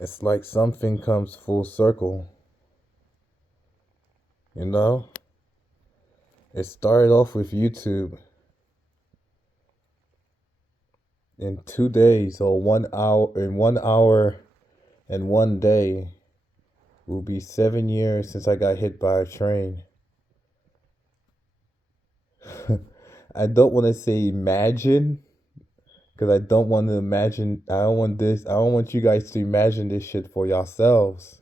It's like something comes full circle, you know? It started off with YouTube. In 2 days or 1 hour, in 1 hour and 1 day, will be 7 years since I got hit by a train. I don't want to say imagine, because I don't want to imagine. I don't want this. I don't want you guys to imagine this shit for yourselves.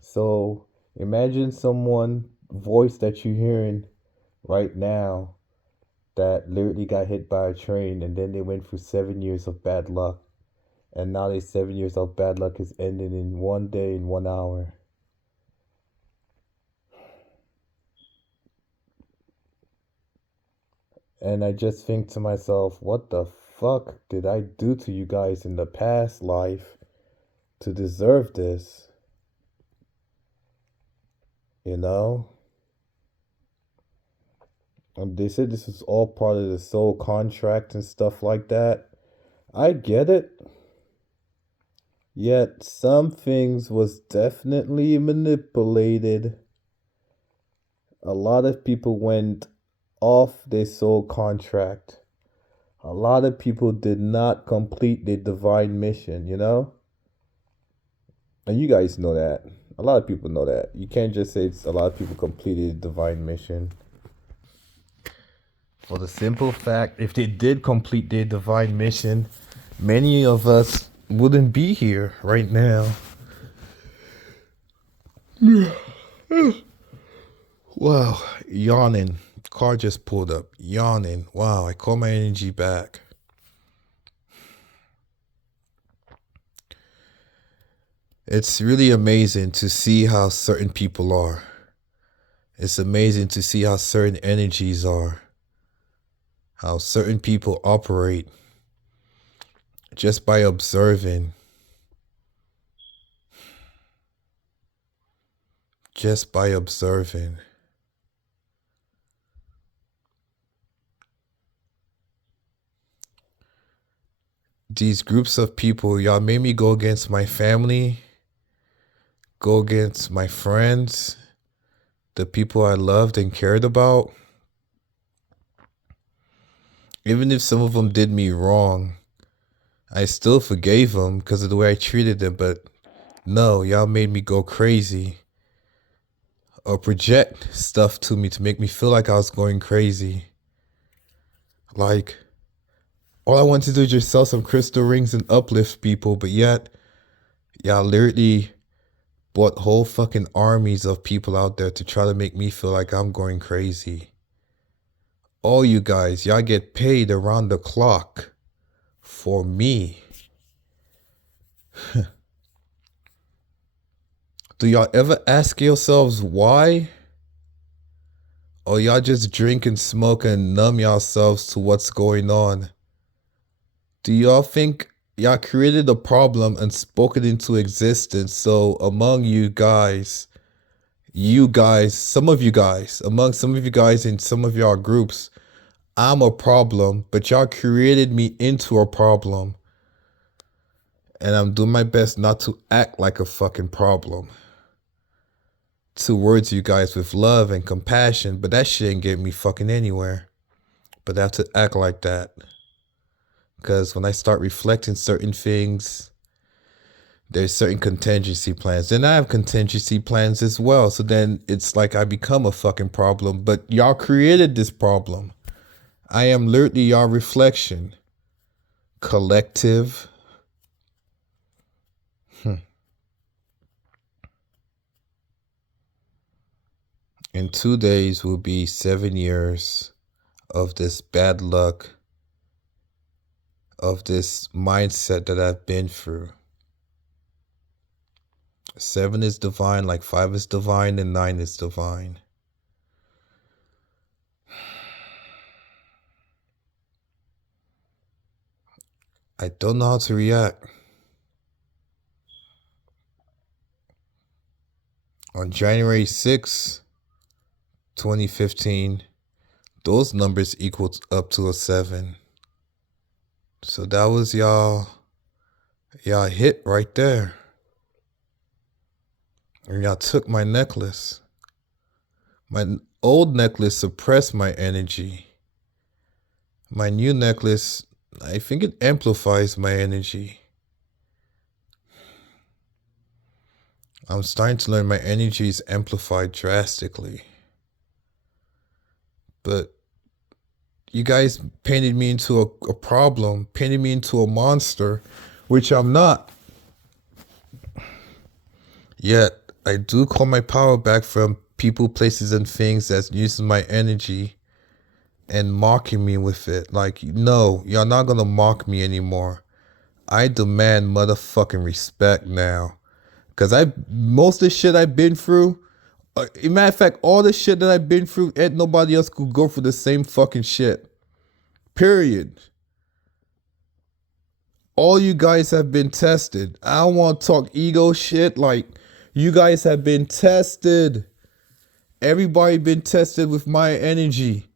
So imagine someone voice that you're hearing right now that literally got hit by a train and then they went through 7 years of bad luck. And now their 7 years of bad luck is ending in 1 day and 1 hour. And I just think to myself, what the fuck did I do to you guys in the past life to deserve this? You know? And they said this is all part of the soul contract and stuff like that. I get it. Yet some things was definitely manipulated. A lot of people went off their soul contract. A lot of people did not complete their divine mission, you know? And you guys know that. A lot of people know that. You can't just say it's a lot of people completed the divine mission. For the simple fact, if they did complete their divine mission, many of us wouldn't be here right now. Wow, yawning. Car just pulled up. Yawning. Wow, I call my energy back. It's really amazing to see how certain people are. It's amazing to see how certain energies are. How certain people operate just by observing. Just by observing. These groups of people, y'all made me go against my family, go against my friends, the people I loved and cared about. Even if some of them did me wrong, I still forgave them because of the way I treated them. But no, y'all made me go crazy or project stuff to me to make me feel like I was going crazy. Like, all I wanted to do is just sell some crystal rings and uplift people, but yet, y'all literally brought whole fucking armies of people out there to try to make me feel like I'm going crazy. All you guys, y'all get paid around the clock for me. Do y'all ever ask yourselves why? Or y'all just drink and smoke and numb yourselves to what's going on? Do y'all think y'all created a problem and spoke it into existence? So among you guys, among some of you guys in some of y'all groups, I'm a problem, but y'all created me into a problem. And I'm doing my best not to act like a fucking problem. Towards you guys with love and compassion, but that shit ain't get me fucking anywhere. But I have to act like that. Because when I start reflecting certain things, there's certain contingency plans. Then I have contingency plans as well. So then it's like I become a fucking problem. But y'all created this problem. I am literally your reflection. Collective. In 2 days will be 7 years of this bad luck, of this mindset that I've been through. 7 is divine, like 5 is divine, and 9 is divine. I don't know how to react. On January 6th, 2015, those numbers equaled up to a 7. So that was y'all Y'all hit right there. And y'all took my necklace. My old necklace suppressed my energy. My new necklace, I think it amplifies my energy. I'm starting to learn my energy is amplified drastically. But you guys painted me into a problem, painted me into a monster, which I'm not. Yet, I do call my power back from people, places, and things that's using my energy and mocking me with it. Like, no, y'all not gonna mock me anymore. I demand motherfucking respect now. Cause most of the shit I've been through, matter of fact, all the shit that I've been through, ain't nobody else could go through the same fucking shit. Period. All you guys have been tested. I don't want to talk ego shit. Like, you guys have been tested. Everybody been tested with my energy.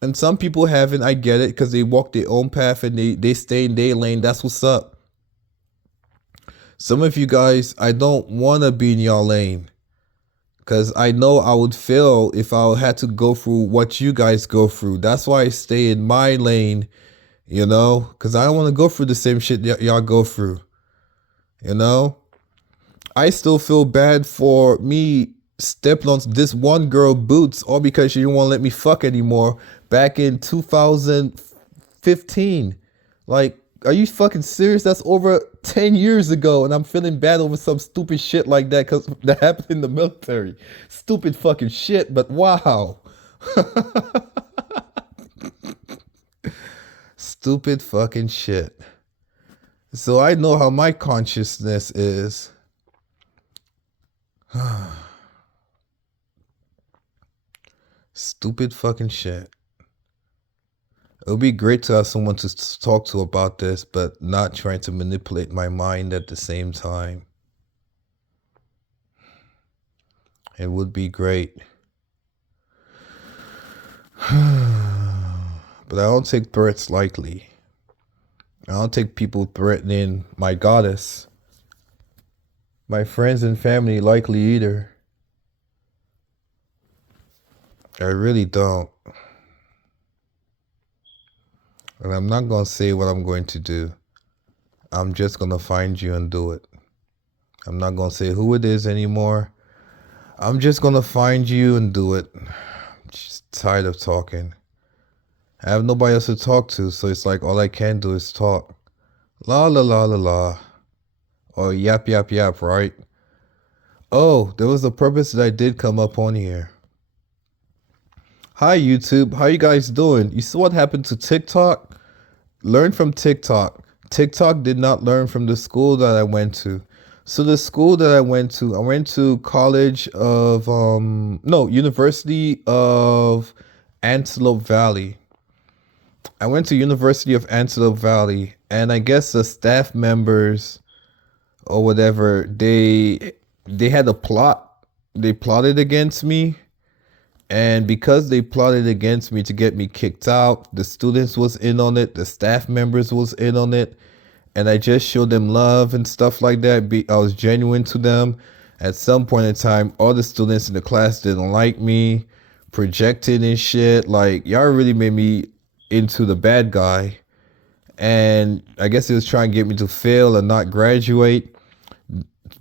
And some people haven't. I get it, because they walk their own path and they stay in their lane. That's what's up. Some of you guys, I don't want to be in your lane. Because I know I would fail if I had to go through what you guys go through. That's why I stay in my lane, you know? Because I don't want to go through the same shit y'all go through. You know? I still feel bad for me stepping on this one girl boots all because she didn't want to let me fuck anymore back in 2015. Like, are you fucking serious? That's over 10 years ago, and I'm feeling bad over some stupid shit like that because that happened in the military. Stupid fucking shit, but wow. Stupid fucking shit. So I know how my consciousness is. Stupid fucking shit. It would be great to have someone to talk to about this, but not trying to manipulate my mind at the same time. It would be great. But I don't take threats lightly. I don't take people threatening my goddess, my friends and family lightly either. I really don't. And I'm not going to say what I'm going to do. I'm just going to find you and do it. I'm not going to say who it is anymore. I'm just going to find you and do it. I'm just tired of talking. I have nobody else to talk to, so it's like all I can do is talk. La la la la la. Or yap yap yap, right? Oh, there was a purpose that I did come up on here. Hi YouTube, how you guys doing? You see what happened to TikTok? Learn from TikTok. TikTok did not learn from the school that I went to. So the school that I went to University of Antelope Valley. I went to University of Antelope Valley, and I guess the staff members or whatever, they had a plot. They plotted against me. And because they plotted against me to get me kicked out, the students was in on it, the staff members was in on it, and I just showed them love and stuff like that. I was genuine to them. At some point in time, all the students in the class didn't like me, projected and shit. Like, y'all really made me into the bad guy. And I guess it was trying to get me to fail and not graduate.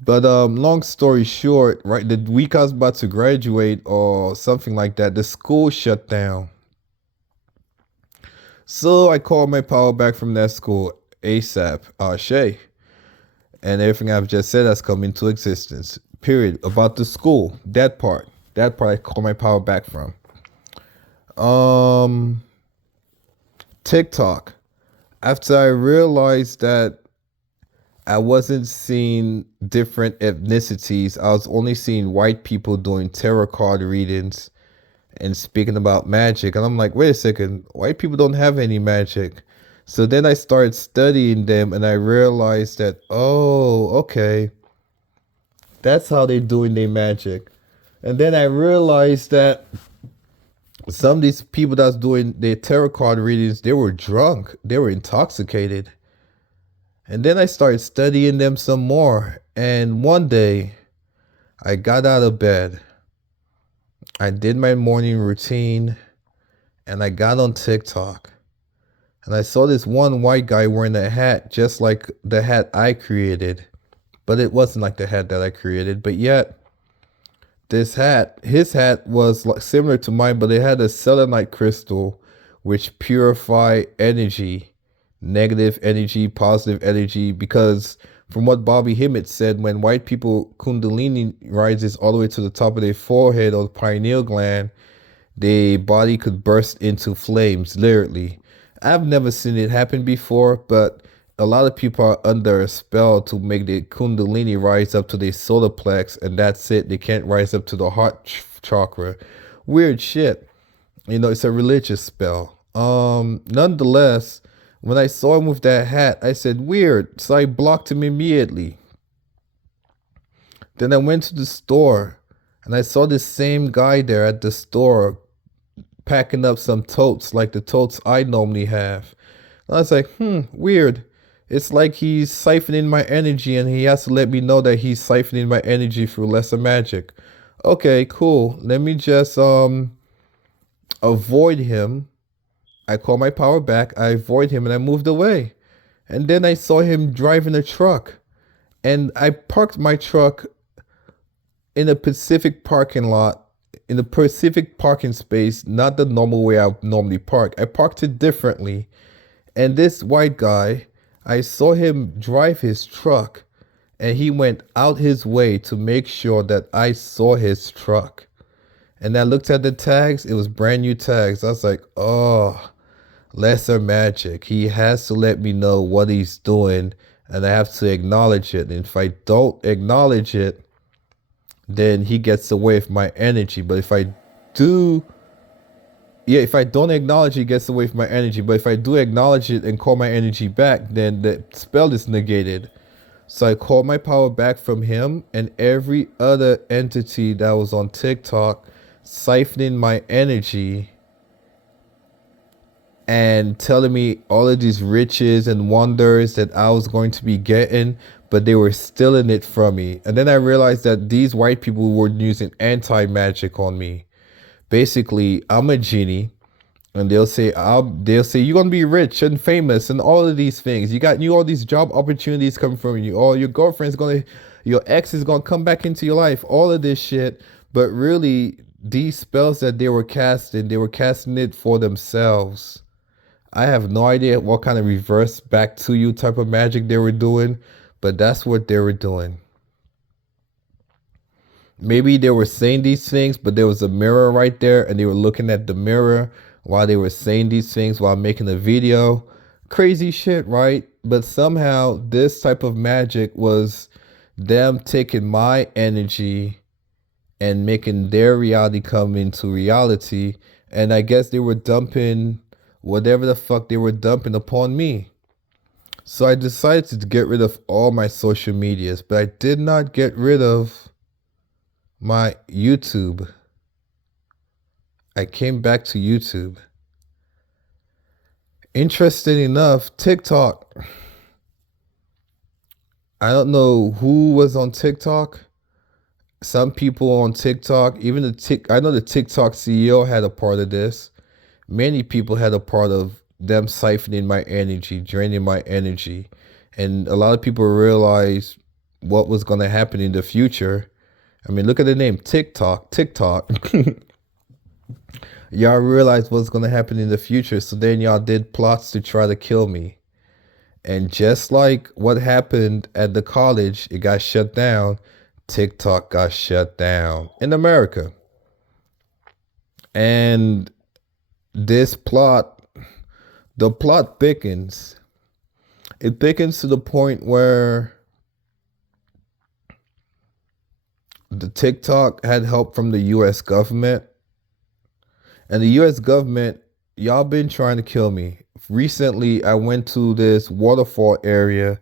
But long story short, right, the week I was about to graduate or something like that, the school shut down. So I called my power back from that school ASAP, Shay. And everything I've just said has come into existence. Period. About the school, that part I call my power back from. TikTok. After I realized that I wasn't seeing different ethnicities. I was only seeing white people doing tarot card readings and speaking about magic. And I'm like, wait a second, white people don't have any magic. So then I started studying them and I realized that, oh, okay, that's how they're doing their magic. And then I realized that some of these people that's doing their tarot card readings, they were drunk. They were intoxicated. And then I started studying them some more. And one day I got out of bed. I did my morning routine and I got on TikTok. And I saw this one white guy wearing a hat just like the hat I created. But it wasn't like the hat that I created. But yet, his hat was like similar to mine, but it had a selenite crystal which purify energy, negative energy, positive energy. Because from what Bobby Hemmett said, when white people Kundalini rises all the way to the top of their forehead or the pineal gland, their body could burst into flames, literally. I've never seen it happen before, but a lot of people are under a spell to make the Kundalini rise up to the solar plex, and that's it. They can't rise up to the heart chakra. Weird shit. You know, it's a religious spell. Nonetheless, when I saw him with that hat, I said, weird. So I blocked him immediately. Then I went to the store and I saw this same guy there at the store packing up some totes like the totes I normally have. And I was like, weird. It's like he's siphoning my energy and he has to let me know that he's siphoning my energy through lesser magic. Okay, cool. Let me just avoid him. I call my power back. I avoid him and I moved away. And then I saw him driving a truck. And I parked my truck in a Pacific parking lot, in the Pacific parking space, not the normal way I normally park. I parked it differently. And this white guy, I saw him drive his truck and he went out his way to make sure that I saw his truck. And I looked at the tags, it was brand new tags. I was like, oh, lesser magic. He has to let me know what he's doing and I have to acknowledge it. And if I don't acknowledge it, then he gets away with my energy. But if I do, if I don't acknowledge it, he gets away with my energy. But if I do acknowledge it and call my energy back, then the spell is negated. So I called my power back from him and every other entity that was on TikTok, siphoning my energy and telling me all of these riches and wonders that I was going to be getting, but they were stealing it from me. And then I realized that these white people were using anti-magic on me. Basically, I'm a genie, and they'll say you're gonna be rich and famous and all of these things. You got all these job opportunities coming from you. Or your your ex is gonna come back into your life. All of this shit, but really, these spells that they were casting it for themselves. I have no idea what kind of reverse back to you type of magic they were doing, but that's what they were doing. Maybe they were saying these things, but there was a mirror right there and they were looking at the mirror while they were saying these things while making a video. Crazy shit, right? But somehow this type of magic was them taking my energy and making their reality come into reality. And I guess they were dumping whatever the fuck they were dumping upon me. So I decided to get rid of all my social medias, but I did not get rid of my YouTube. I came back to YouTube. Interesting enough, TikTok. I don't know who was on TikTok. Some people on TikTok, even I know the TikTok CEO had a part of this. Many people had a part of them siphoning my energy, draining my energy. And a lot of people realized what was going to happen in the future. I mean, look at the name, TikTok. Y'all realized what's going to happen in the future. So then y'all did plots to try to kill me. And just like what happened at the college, it got shut down. TikTok got shut down in America. And the plot thickens. It thickens to the point where the TikTok had help from the US government. And the US government, y'all been trying to kill me. Recently, I went to this waterfall area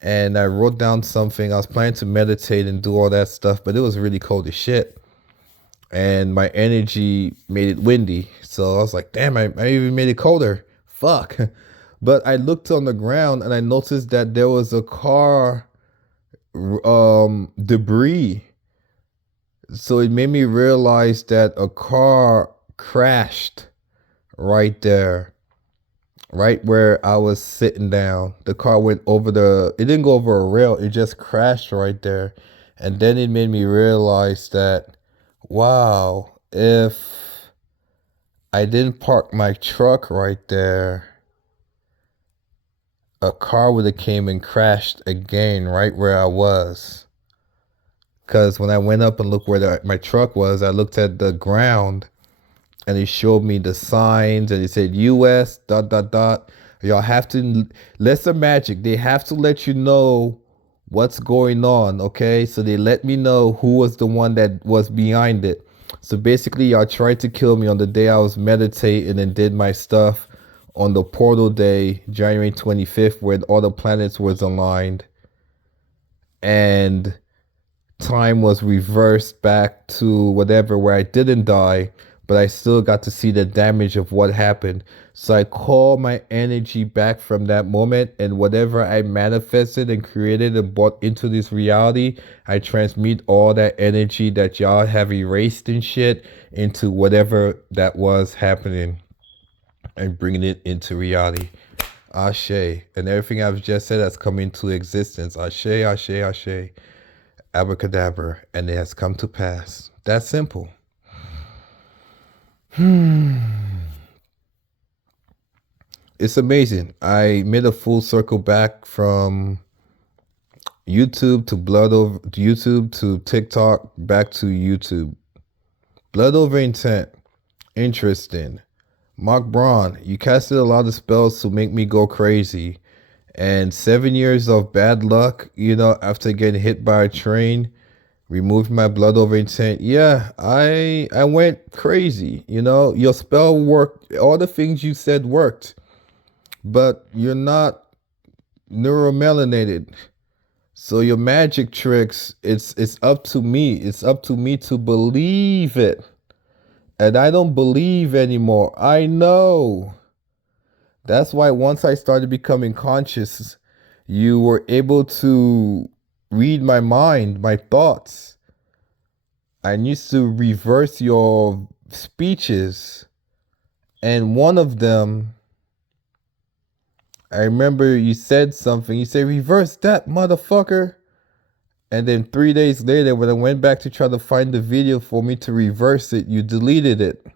and I wrote down something. I was planning to meditate and do all that stuff, but it was really cold as shit. And my energy made it windy. So I was like, damn, I even made it colder. Fuck. But I looked on the ground and I noticed that there was a car debris. So it made me realize that a car crashed right there, right where I was sitting down. The car went over it didn't go over a rail, it just crashed right there. And then it made me realize that, wow, if I didn't park my truck right there, a car would have came and crashed again right where I was. Because when I went up and looked where my truck was, I looked at the ground and it showed me the signs and it said US dot dot dot. Y'all have to, Lesser Magic, they have to let you know what's going on, okay? So they let me know who was the one that was behind it. So basically, y'all tried to kill me on the day I was meditating and did my stuff on the portal day, January 25th, when all the planets was aligned and time was reversed back to whatever where I didn't die, but I still got to see the damage of what happened. So I call my energy back from that moment, and whatever I manifested and created and brought into this reality, I transmute all that energy that y'all have erased and shit into whatever that was happening and bringing it into reality. Ashe. And everything I've just said has come into existence. Ashe, ashe, ashe. Abracadabra. And it has come to pass. That's simple. It's amazing. I made a full circle back from YouTube to YouTube to TikTok, back to YouTube. Blood over intent. Interesting. Mark Braun, you casted a lot of spells to make me go crazy. And 7 years of bad luck, after getting hit by a train, removed my blood over intent. Yeah, I went crazy. Your spell worked. All the things you said worked. But you're not neuromelanated. So your magic tricks, it's up to me. It's up to me to believe it. And I don't believe anymore. I know. That's why once I started becoming conscious, you were able to read my mind, my thoughts. I used to reverse your speeches. And one of them, I remember you said something. You said, reverse that, motherfucker. And then 3 days later, when I went back to try to find the video for me to reverse it, you deleted it.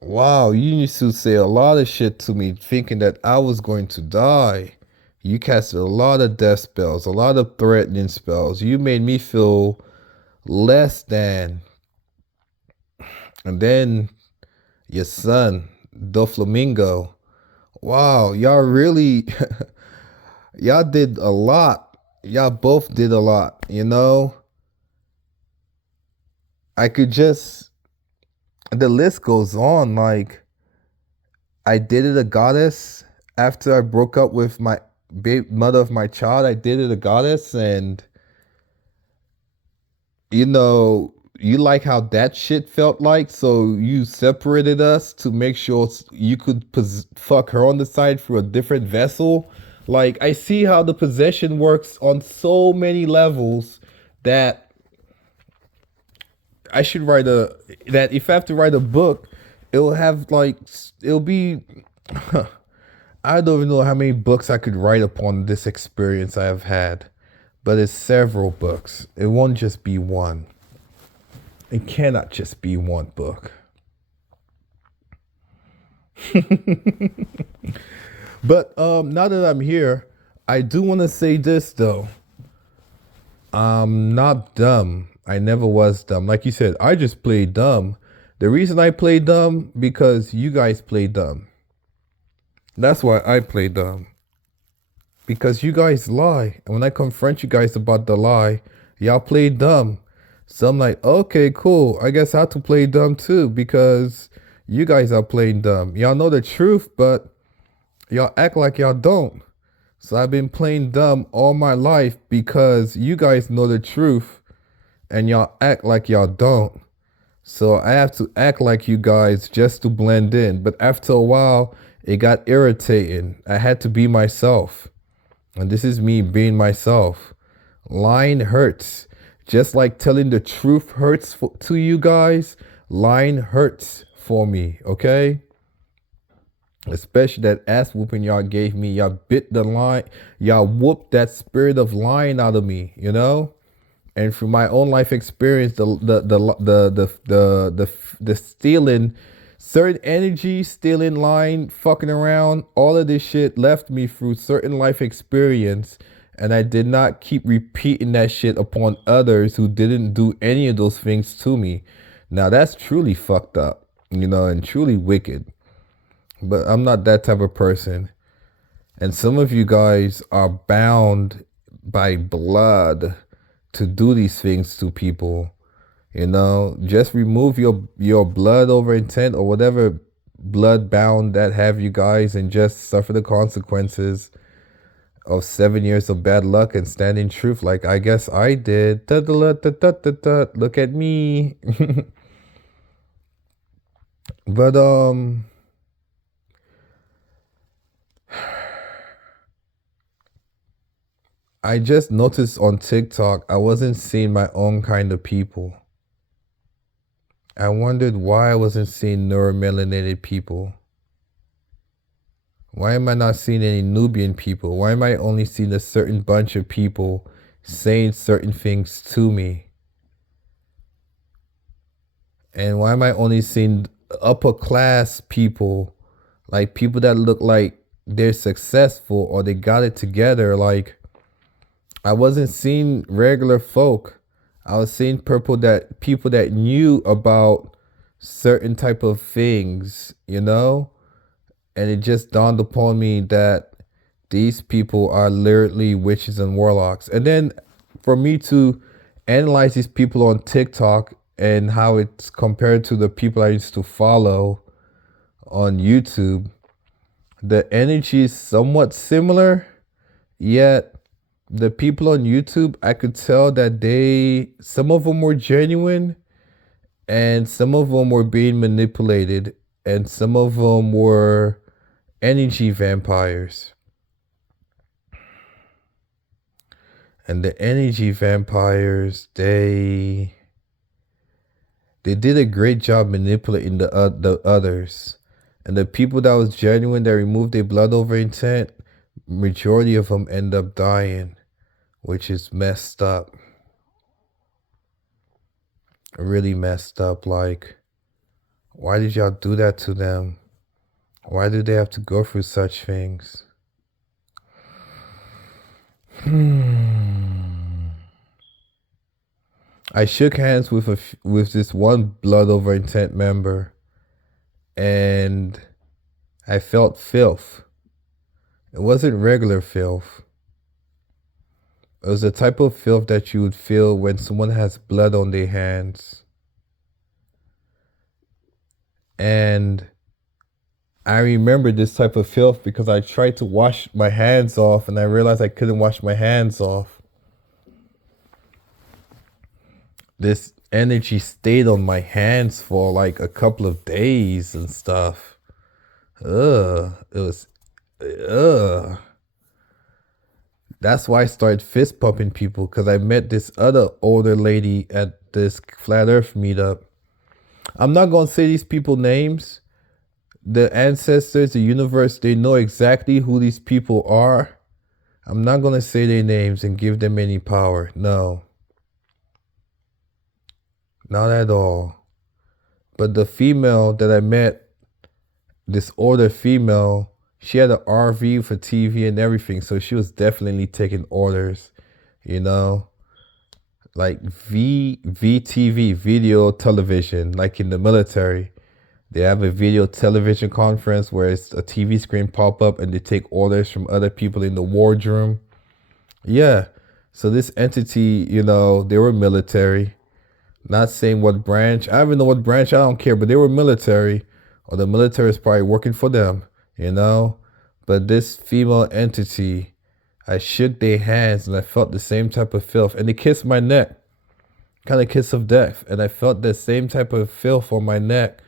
Wow, you used to say a lot of shit to me, thinking that I was going to die. You casted a lot of death spells, a lot of threatening spells. You made me feel less than. And then your son, Doflamingo. Wow, y'all really, y'all did a lot. Y'all both did a lot, I could just, the list goes on. Like, I dated a goddess after I broke up with my mother of my child. I dated a goddess, and you like how that shit felt like, so you separated us to make sure you could fuck her on the side through a different vessel. Like, I see how the possession works on so many levels that I should that if I have to write a book, it'll be, I don't even know how many books I could write upon this experience I have had, but it's several books. It won't just be one. It cannot just be one book. But now that I'm here, I do want to say this though. I'm not dumb. I never was dumb. Like you said, I just play dumb. The reason I play dumb, because you guys play dumb. That's why I play dumb. Because you guys lie. And when I confront you guys about the lie, y'all play dumb. So I'm like, okay, cool. I guess I have to play dumb too, because you guys are playing dumb. Y'all know the truth, but y'all act like y'all don't. So I've been playing dumb all my life because you guys know the truth and y'all act like y'all don't. So I have to act like you guys just to blend in. But after a while, It got irritating. I had to be myself. And this is me being myself. Lying hurts. Just like telling the truth hurts to you guys, lying hurts for me, okay? Especially that ass whooping y'all gave me. Y'all bit the line. Y'all whooped that spirit of lying out of me, you know? And from my own life experience, the stealing, certain energy, stealing, lying, fucking around, all of this shit left me through certain life experience, and I did not keep repeating that shit upon others who didn't do any of those things to me. Now that's truly fucked up, you know, and truly wicked. But I'm not that type of person. And some of you guys are bound by blood to do these things to people. You know, just remove your blood over intent or whatever blood bound that have you guys, and just suffer the consequences of 7 years of bad luck and stand in truth like I guess I did. Look at me. But I just noticed on TikTok I wasn't seeing my own kind of people. I wondered why I wasn't seeing neuromelanated people. Why am I not seeing any Nubian people? Why am I only seeing a certain bunch of people saying certain things to me? And why am I only seeing upper class people, like people that look like they're successful or they got it together? Like, I wasn't seeing regular folk. I was seeing people that knew about certain type of things, you know? And it just dawned upon me that these people are literally witches and warlocks. And then for me to analyze these people on TikTok and how it's compared to the people I used to follow on YouTube, the energy is somewhat similar, yet the people on YouTube, I could tell that some of them were genuine and some of them were being manipulated and some of them were energy vampires. And the energy vampires, they did a great job manipulating the others. And the people that was genuine, that removed their blood over intent, majority of them end up dying, which is messed up. Really messed up. Like, why did y'all do that to them? Why do they have to go through such things? I shook hands with this one blood over intent member, and I felt filth. It wasn't regular filth. It was the type of filth that you would feel when someone has blood on their hands. And I remember this type of filth because I tried to wash my hands off and I realized I couldn't wash my hands off. This energy stayed on my hands for like a couple of days and stuff. It was, That's why I started fist pumping people, because I met this other older lady at this Flat Earth meetup. I'm not going to say these people names. The ancestors, the universe, they know exactly who these people are. I'm not going to say their names and give them any power. No. Not at all. But the female that I met, this older female, she had an RV for TV and everything. So she was definitely taking orders, you know, like VTV, video television, like in the military. They have a video television conference where it's a TV screen pop up and they take orders from other people in the wardroom. Yeah. So this entity, you know, they were military. Not saying what branch. I don't even know what branch. I don't care. But they were military. Or the military is probably working for them, you know. But this female entity, I shook their hands and I felt the same type of filth. And they kissed my neck. Kind of kiss of death. And I felt the same type of filth on my neck.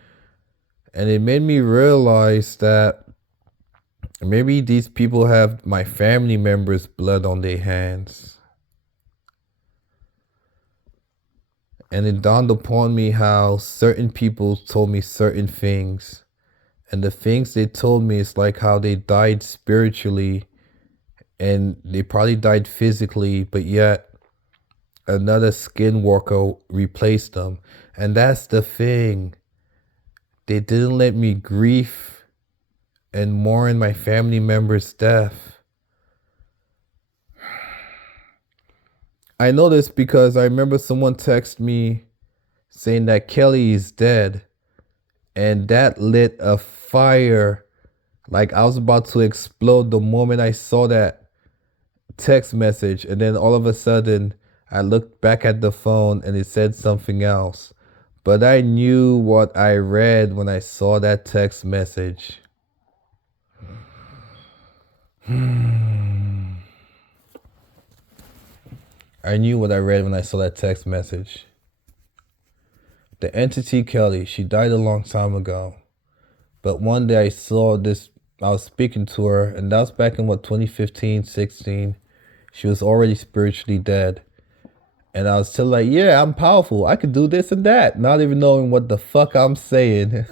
And it made me realize that Maybe these people have my family members' blood on their hands. And it dawned upon me how certain people told me certain things. And the things they told me is like how they died spiritually and they probably died physically, but yet another skinwalker replaced them. And that's the thing. They didn't let me grieve and mourn my family member's death. I know this because I remember someone text me saying that Kelly is dead, and that lit a fire. Like I was about to explode the moment I saw that text message, and then all of a sudden I looked back at the phone and it said something else. But I knew what I read when I saw that text message. I knew what I read when I saw that text message. The entity Kelly, she died a long time ago. But one day I saw this, I was speaking to her, and that was back in what, 2015, 16. She was already spiritually dead. And I was telling her, like, yeah, I'm powerful. I could do this and that. Not even knowing what the fuck I'm saying.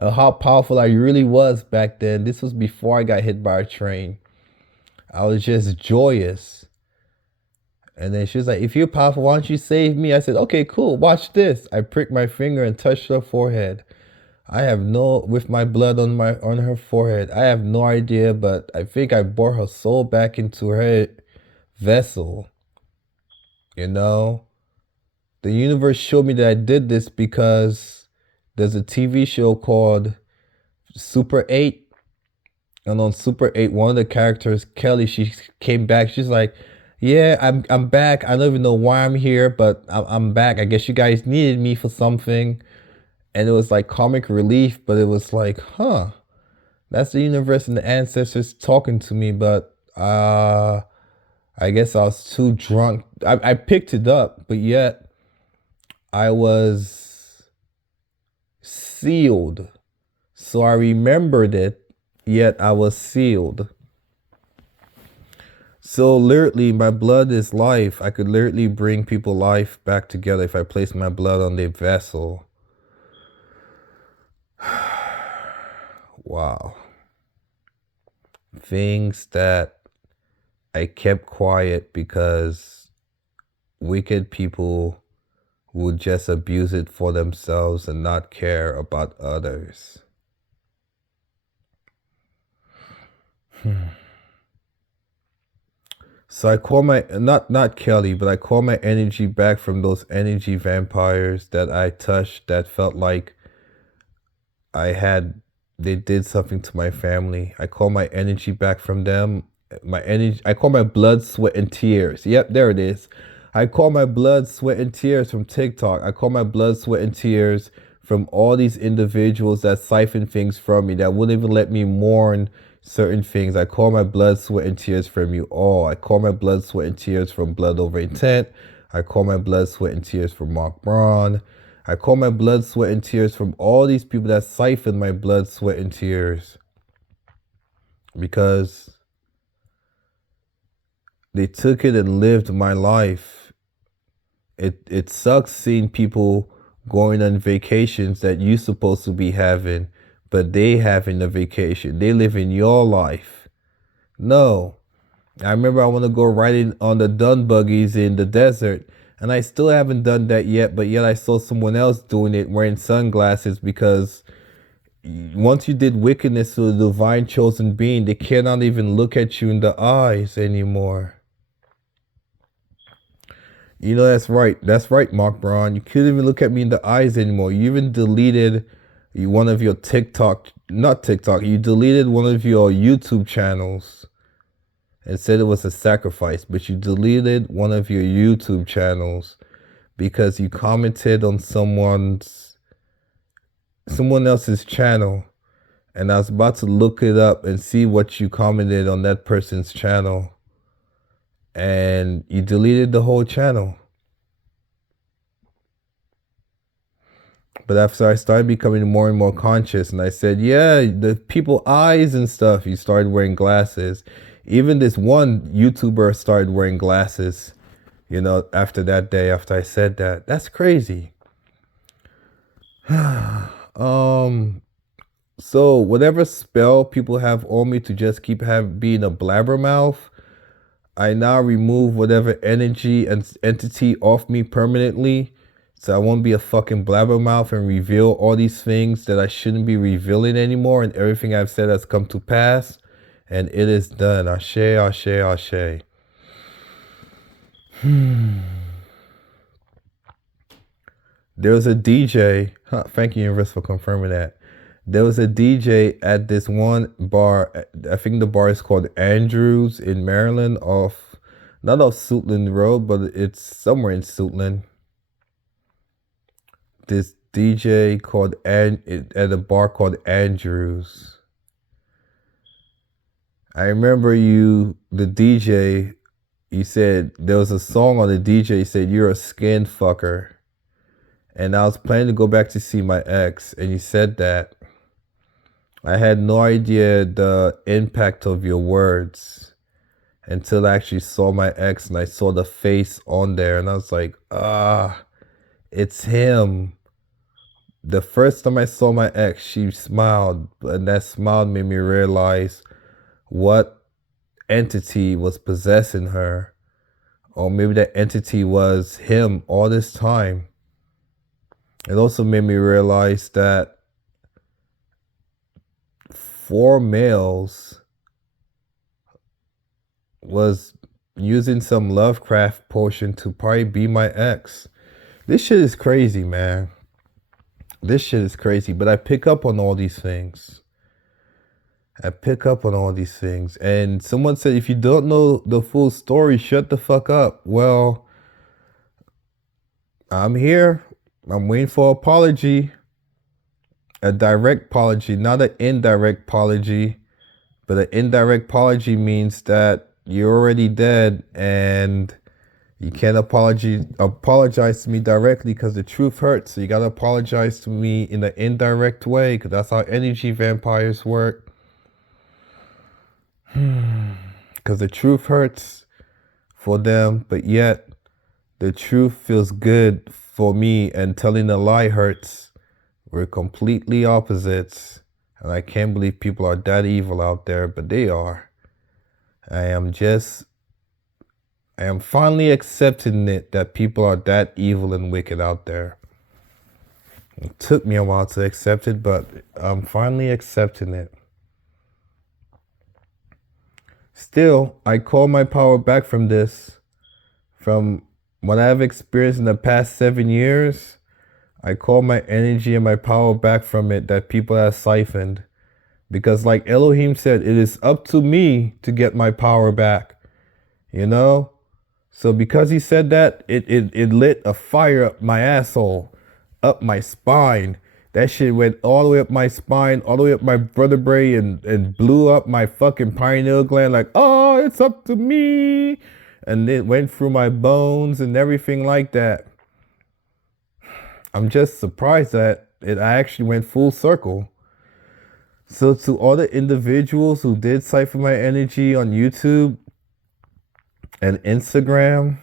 How powerful I really was back then. This was before I got hit by a train. I was just joyous. And then she was like, if you're powerful, why don't you save me? I said, okay, cool. Watch this. I pricked my finger and touched her forehead. I have no, with my blood on her forehead. I have no idea, but I think I brought her soul back into her vessel. You know, the universe showed me that I did this because there's a TV show called Super 8. And on Super 8, one of the characters, Kelly, she came back. She's like, yeah, I'm back. I don't even know why I'm here, but I'm back. I guess you guys needed me for something. And it was like comic relief, but it was like, huh, that's the universe and the ancestors talking to me. But I guess I was too drunk. I picked it up, but yet I was sealed. So I remembered it, yet I was sealed. So literally, my blood is life. I could literally bring people life back together if I place my blood on their vessel. Wow. Things that I kept quiet because wicked people would just abuse it for themselves and not care about others. So I call my not Kelly, but I call my energy back from those energy vampires that I touched that felt like I had they did something to my family. I call my energy back from them. My energy I call my blood, sweat, and tears. Yep, there it is. I call my blood, sweat, and tears from TikTok. I call my blood, sweat, and tears from all these individuals that siphon things from me, that wouldn't even let me mourn certain things. I call my blood, sweat, and tears from you all. I call my blood, sweat, and tears from Blood Over Intent. I call my blood, sweat, and tears from Mark Braun. I call my blood, sweat, and tears from all these people that siphon my blood, sweat, and tears. Because they took it and lived my life. It sucks seeing people going on vacations that you're supposed to be having, but they having a vacation. They live in your life. No. I remember I want to go riding on the dune buggies in the desert, and I still haven't done that yet, but yet I saw someone else doing it wearing sunglasses because once you did wickedness to the divine chosen being, they cannot even look at you in the eyes anymore. You know, that's right. That's right, Mark Braun. You couldn't even look at me in the eyes anymore. You even deleted one of your TikTok, not TikTok, you deleted one of your YouTube channels and said it was a sacrifice, but you deleted one of your YouTube channels because you commented on someone else's channel. And I was about to look it up and see what you commented on that person's channel. And you deleted the whole channel. But after I started becoming more and more conscious, and I said, yeah, the people eyes and stuff, you started wearing glasses. Even this one YouTuber started wearing glasses, after that day, after I said that. That's crazy. So whatever spell people have on me to just keep being a blabbermouth, I now remove whatever energy and entity off me permanently. So I won't be a fucking blabbermouth and reveal all these things that I shouldn't be revealing anymore, and everything I've said has come to pass. And it is done. Ashe, ashe, ashe. There was a DJ. Thank you, Universe, for confirming that. There was a DJ at this one bar. I think the bar is called Andrews in Maryland, not off Suitland Road, but it's somewhere in Suitland. This DJ at a bar called Andrews. I remember the DJ, you said there was a song on the DJ, said, "You're a skin fucker." And I was planning to go back to see my ex, and you said that. I had no idea the impact of your words until I actually saw my ex and I saw the face on there, and I was like, it's him. The first time I saw my ex, she smiled, and that smile made me realize what entity was possessing her. Or maybe that entity was him all this time. It also made me realize that 4 males was using some Lovecraft potion to probably be my ex. This shit is crazy, man. This shit is crazy, but I pick up on all these things. And someone said, if you don't know the full story, shut the fuck up. Well, I'm here. I'm waiting for an apology. A direct apology, not an indirect apology. But an indirect apology means that you're already dead and you can't apologize to me directly because the truth hurts. So you gotta apologize to me in an indirect way, because that's how energy vampires work. Because the truth hurts for them, but yet the truth feels good for me, and telling a lie hurts. We're completely opposites. And I can't believe people are that evil out there, but they are. I am finally accepting it, that people are that evil and wicked out there. It took me a while to accept it, but I'm finally accepting it. Still, I call my power back from this. From what I've experienced in the past 7 years, I call my energy and my power back from it that people have siphoned. Because like Elohim said, it is up to me to get my power back. So because he said that, it lit a fire up my asshole, up my spine. That shit went all the way up my spine, all the way up my vertebrae, and blew up my fucking pineal gland like, oh, it's up to me. And it went through my bones and everything like that. I'm just surprised that I actually went full circle. So to all the individuals who did siphon my energy on YouTube and Instagram,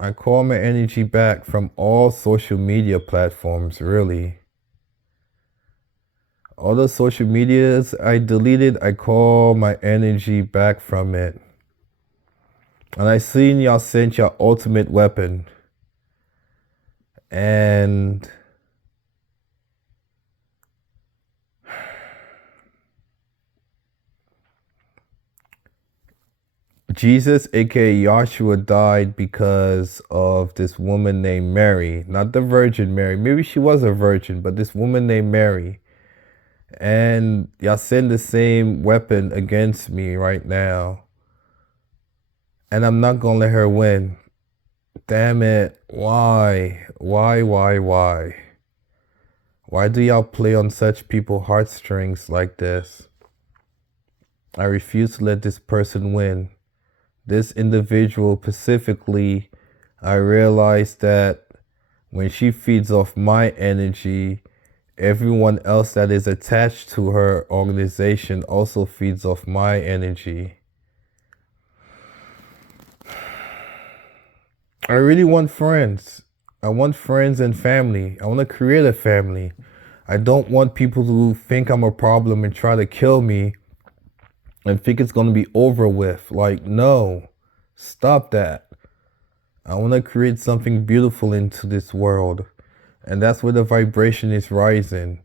I call my energy back from all social media platforms, really. All the social medias I deleted, I call my energy back from it. And I seen y'all sent your ultimate weapon. And Jesus, aka Yahshua, died because of this woman named Mary. Not the Virgin Mary. Maybe she was a virgin, but this woman named Mary. And y'all send the same weapon against me right now. And I'm not gonna let her win. Damn it. Why? Why? Why do y'all play on such people's heartstrings like this? I refuse to let this person win. This individual specifically, I realized that when she feeds off my energy, everyone else that is attached to her organization also feeds off my energy. I really want friends. I want friends and family. I want to create a family. I don't want people to think I'm a problem and try to kill me and think it's going to be over with. Like, no, stop that. I want to create something beautiful into this world. And that's where the vibration is rising.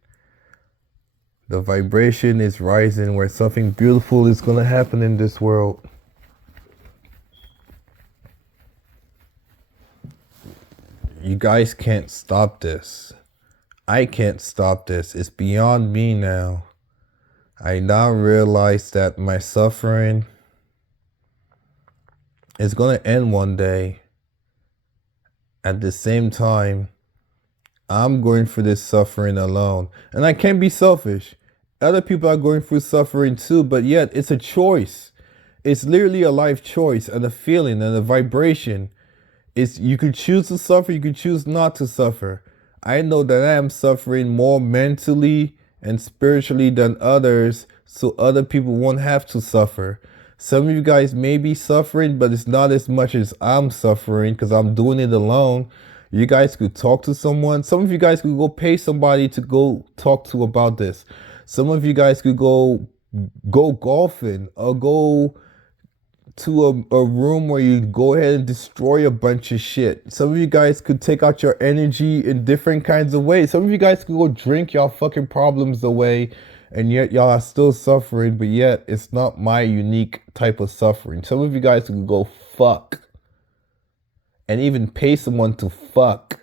The vibration is rising where something beautiful is going to happen in this world. You guys can't stop this. I can't stop this. It's beyond me now. I now realize that my suffering is going to end one day. At the same time, I'm going through this suffering alone. And I can't be selfish. Other people are going through suffering too, but yet it's a choice. It's literally a life choice and a feeling and a vibration. You could choose to suffer, you could choose not to suffer. I know that I am suffering more mentally and spiritually than others, so other people won't have to suffer. Some of you guys may be suffering, but it's not as much as I'm suffering because I'm doing it alone. You guys could talk to someone. Some of you guys could go pay somebody to go talk to about this. Some of you guys could go golfing or go to a room where you go ahead and destroy a bunch of shit. Some of you guys could take out your energy in different kinds of ways. Some of you guys could go drink y'all fucking problems away, and yet y'all are still suffering, but yet it's not my unique type of suffering. Some of you guys could go fuck and even pay someone to fuck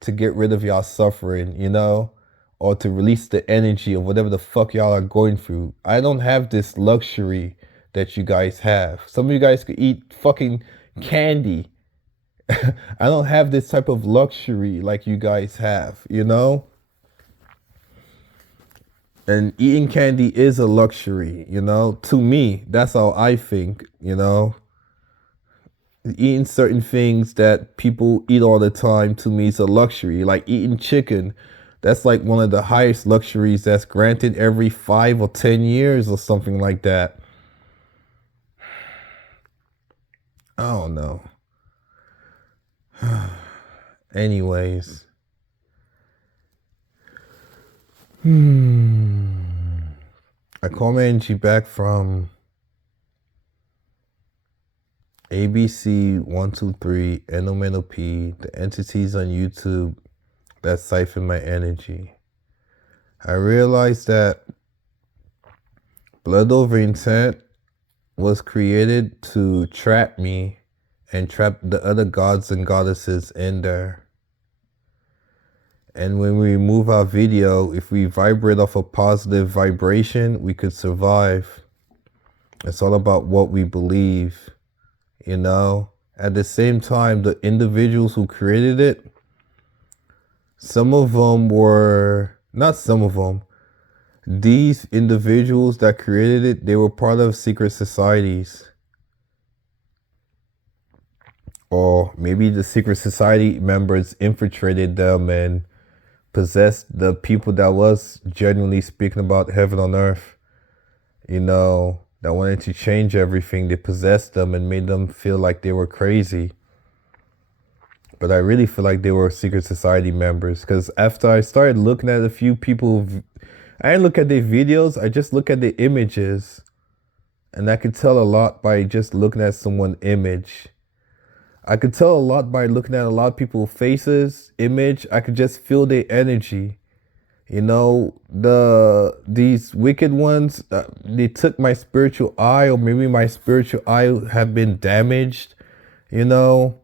to get rid of y'all suffering, you know, or to release the energy of whatever the fuck y'all are going through. I don't have this luxury that you guys have. Some of you guys could eat fucking candy. I don't have this type of luxury like you guys have, you know? And eating candy is a luxury, you know? To me, that's how I think, you know? Eating certain things that people eat all the time, to me, is a luxury. Like eating chicken, that's like one of the highest luxuries that's granted every 5 or 10 years or something like that. I don't know. Anyways. I call my energy back from ABC123, NOMNOP, the entities on YouTube that siphon my energy. I realized that Blood Over Intent was created to trap me and trap the other gods and goddesses in there. And when we remove our video, if we vibrate off a positive vibration, we could survive. It's all about what we believe, you know? At the same time, the individuals who created it, some of them were, not some of them, these individuals that created it, they were part of secret societies. Or maybe the secret society members infiltrated them and possessed the people that was genuinely speaking about heaven on earth, you know, that wanted to change everything. They possessed them and made them feel like they were crazy. But I really feel like they were secret society members, because after I started looking at a few people, I didn't look at their videos, I just look at the images. And I could tell a lot by just looking at someone's image. I could tell a lot by looking at a lot of people's faces, image. I could just feel their energy. You know, these wicked ones, they took my spiritual eye, or maybe my spiritual eye have been damaged, you know.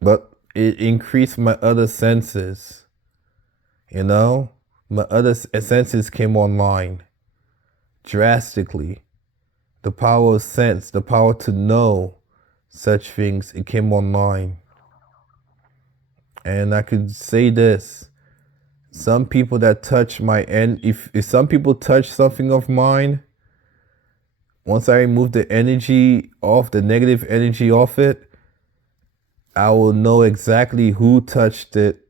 But it increased my other senses, you know. My other senses came online drastically. The power of sense, the power to know such things, it came online. And I could say this, some people that touch my end, if some people touch something of mine, once I remove the energy off, the negative energy off it, I will know exactly who touched it,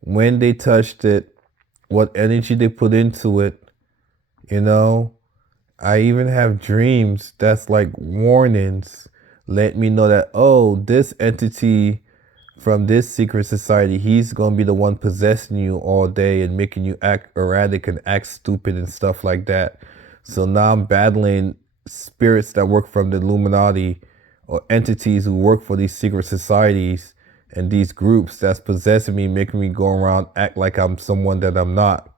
when they touched it, what energy they put into it, you know? I even have dreams that's like warnings, let me know that, oh, this entity from this secret society, he's gonna be the one possessing you all day and making you act erratic and act stupid and stuff like that. So now I'm battling spirits that work from the Illuminati or entities who work for these secret societies and these groups that's possessing me, making me go around act like I'm someone that I'm not,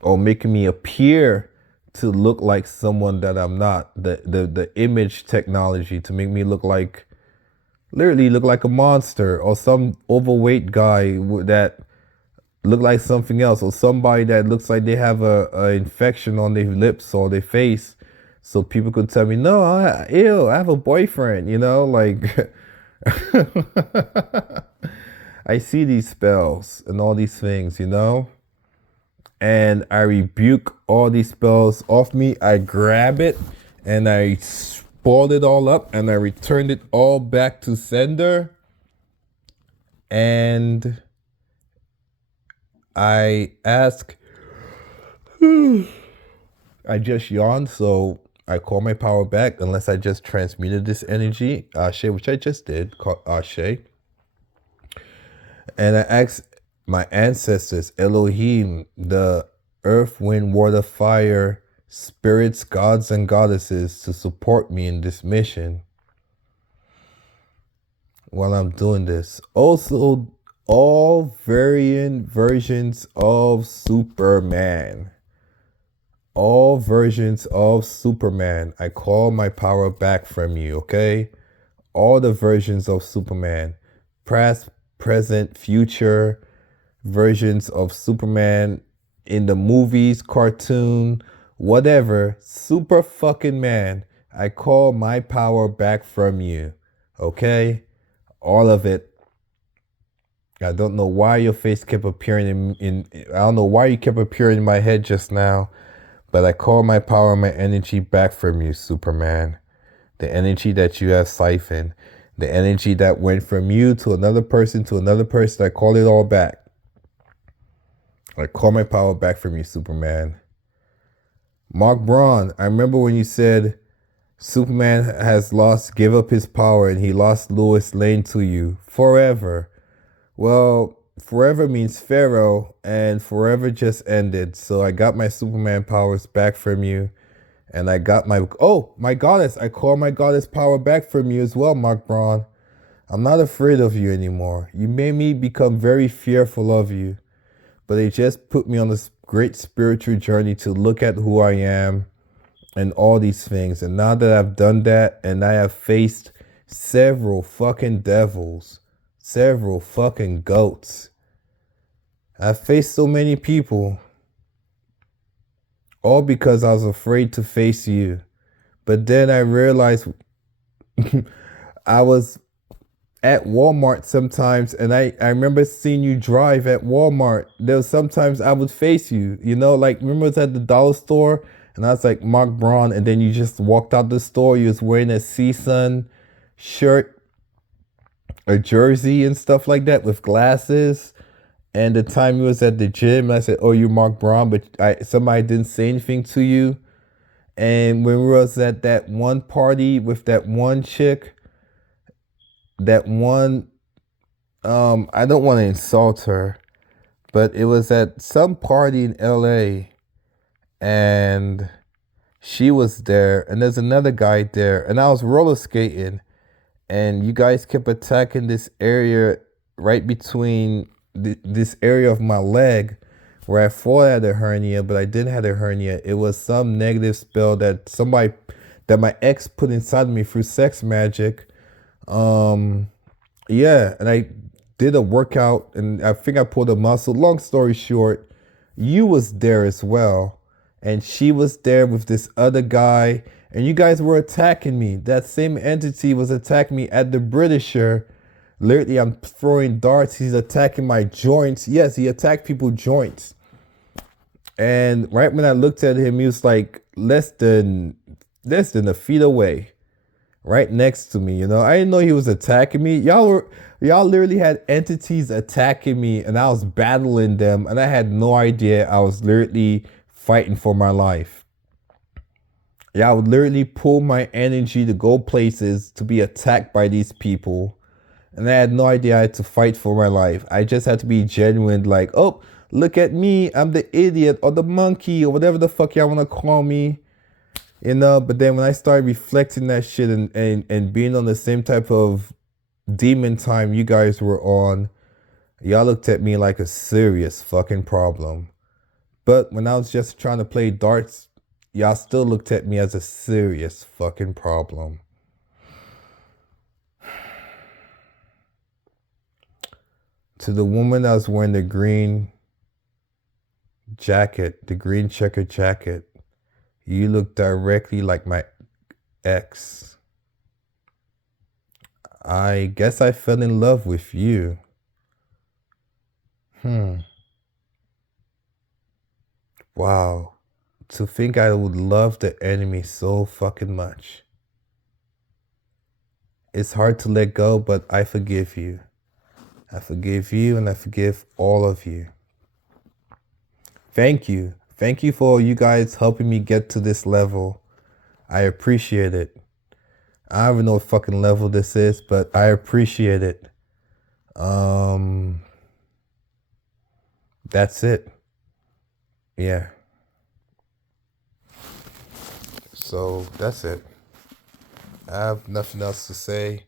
or making me appear to look like someone that I'm not. The image technology to make me look like, literally look like a monster, or some overweight guy that look like something else, or somebody that looks like they have a infection on their lips or their face, so people could tell me, no, ew, I have a boyfriend, you know, like I see these spells and all these things, you know, and I rebuke all these spells off me. I grab it and I balled it all up and I returned it all back to sender. And I ask, I just yawned, so I call my power back unless I just transmuted this energy, Ashe, which I just did, call Ashe. And I ask my ancestors, Elohim, the earth, wind, water, fire, spirits, gods, and goddesses to support me in this mission while I'm doing this. Also, all variant versions of Superman. All versions of Superman. I call my power back from you, okay? All the versions of Superman. Past, present, future versions of Superman in the movies, cartoon, whatever. Super fucking man. I call my power back from you, okay? All of it. I don't know why your face kept appearing I don't know why you kept appearing in my head just now, but I call my power and my energy back from you, Superman. The energy that you have siphoned, the energy that went from you to another person, I call it all back. I call my power back from you, Superman. Mark Braun, I remember when you said Superman has gave up his power and he lost Lois Lane to you forever. Well, forever means Pharaoh, and forever just ended. So I got my Superman powers back from you, and I got my goddess. I call my goddess power back from you as well, Mark Braun. I'm not afraid of you anymore. You made me become very fearful of you, but it just put me on this great spiritual journey to look at who I am and all these things. And now that I've done that, and I have faced several fucking devils, several fucking goats. I've faced so many people, all because I was afraid to face you. But then I realized I was at Walmart sometimes, and I remember seeing you drive at Walmart. There was sometimes I would face you, you know, like remember I was at the dollar store and I was like Mark Braun, and then you just walked out the store. You was wearing a CSUN shirt, a jersey and stuff like that with glasses. And the time you was at the gym, I said, oh, you're Mark Braun, but somebody didn't say anything to you. And when we was at that one party with that one chick, that one, I don't want to insult her, but it was at some party in LA and she was there and there's another guy there and I was roller skating and you guys kept attacking this area right between this area of my leg where I thought I had a hernia, but I didn't have a hernia. It was some negative spell that my ex put inside me through sex magic. Yeah, and I did a workout and I think I pulled a muscle. Long story short, you was there as well. And she was there with this other guy. And you guys were attacking me. That same entity was attacking me at the Britisher. Literally, I'm throwing darts. He's attacking my joints. Yes, he attacked people's joints. And right when I looked at him, he was like less than a feet away. right next to me. You know, I didn't know he was attacking me. Y'all literally had entities attacking me, and I was battling them, and I had no idea I was literally fighting for my life. Y'all would literally pull my energy to go places to be attacked by these people, and I had no idea I had to fight for my life. I just had to be genuine, like, oh, look at me, I'm the idiot or the monkey or whatever the fuck y'all wanna call me. You know, but then when I started reflecting that shit and being on the same type of demon time you guys were on, y'all looked at me like a serious fucking problem. But when I was just trying to play darts, y'all still looked at me as a serious fucking problem. To the woman that was wearing the green jacket, the green checkered jacket, you look directly like my ex. I guess I fell in love with you. Wow. To think I would love the enemy so fucking much. It's hard to let go, but I forgive you. I forgive you and I forgive all of you. Thank you. Thank you for you guys helping me get to this level. I appreciate it. I don't even know what fucking level this is, but I appreciate it. That's it. Yeah. So that's it. I have nothing else to say.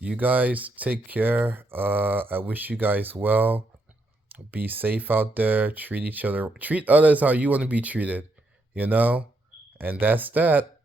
You guys take care. I wish you guys well. Be safe out there. Treat each other. Treat others how you want to be treated. You know? And that's that.